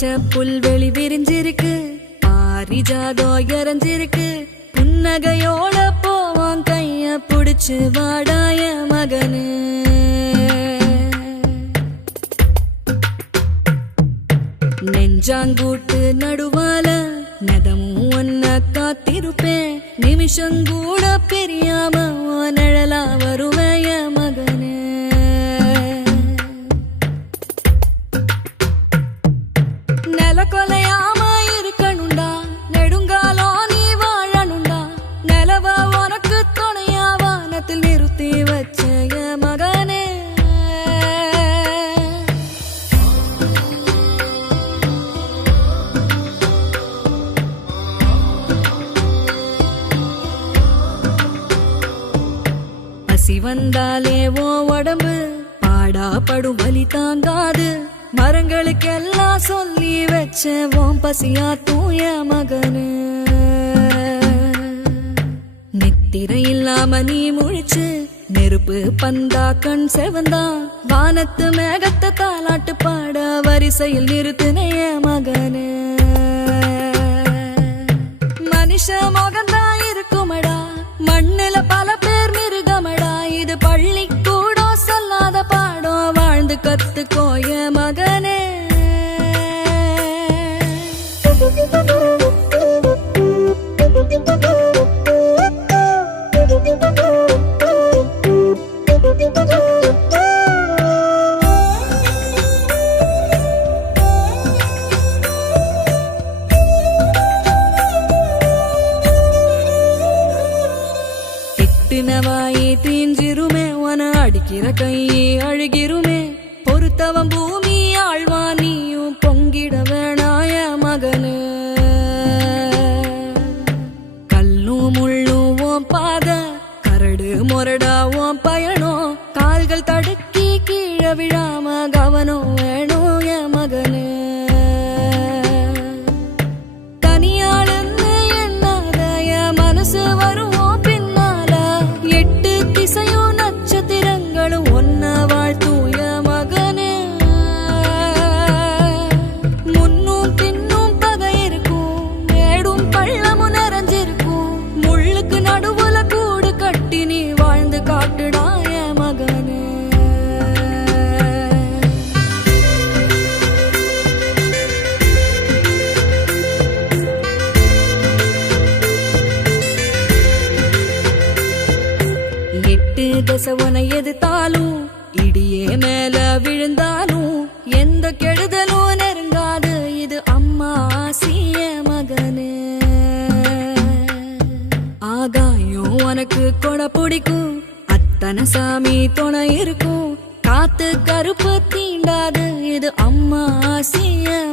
பச்சை புல்வெளி விரிஞ்சிருக்கு பாரிஜாதோ இறஞ்சிருக்கு புன்னகையோட போவான் கைய புடிச்சு வாடாய மகனு. நெஞ்சாங்கூட்டு நடுவால நதமும் ஒன்ன காத்திருப்பேன். நிமிஷங்கூட பெரியாம நிழலா வரும். வந்தாலே ஓ உடம்பு பாடாப்படும் வலி தாங்காது. மரங்களுக்கெல்லாம் சொல்லி வச்ச ஓம் பசியா தூய மகனு. நித்திரை இல்லாம நீ முழிச்சு நெருப்பு பந்தா கண் செவந்தா. வானத்து மேகத்தை தாலாட்டு பாட வரிசையில் நிறுத்தினைய மகனே. திட்டினவாயே தீஞ்சிருமே உன அடிக்கிற கையே அழுகிருமே. பொறுத்தவன் பூமி ஆழ்வா நீயும் பொங்கிட வேணாய மகனு. கல்லும் முள்ளும் உன் பாத கரடு முரடா உன் பயணம் கால்கள் தடுக்கி கீழே விழாம கவனம் வேணும் என் மகனு. எட்டு எதிர்த்தாலும் இடியே மேல விழுந்தாலும் எந்த கெடுதலும் நெருங்காது. இது அம்மா ஆசிய மகனே. ஆகாயம் உனக்கு கொடை பிடிக்கும். அத்தனை சாமி துணை இருக்கும். காத்து கருப்பு தீண்டாது. இது அம்மா ஆசிய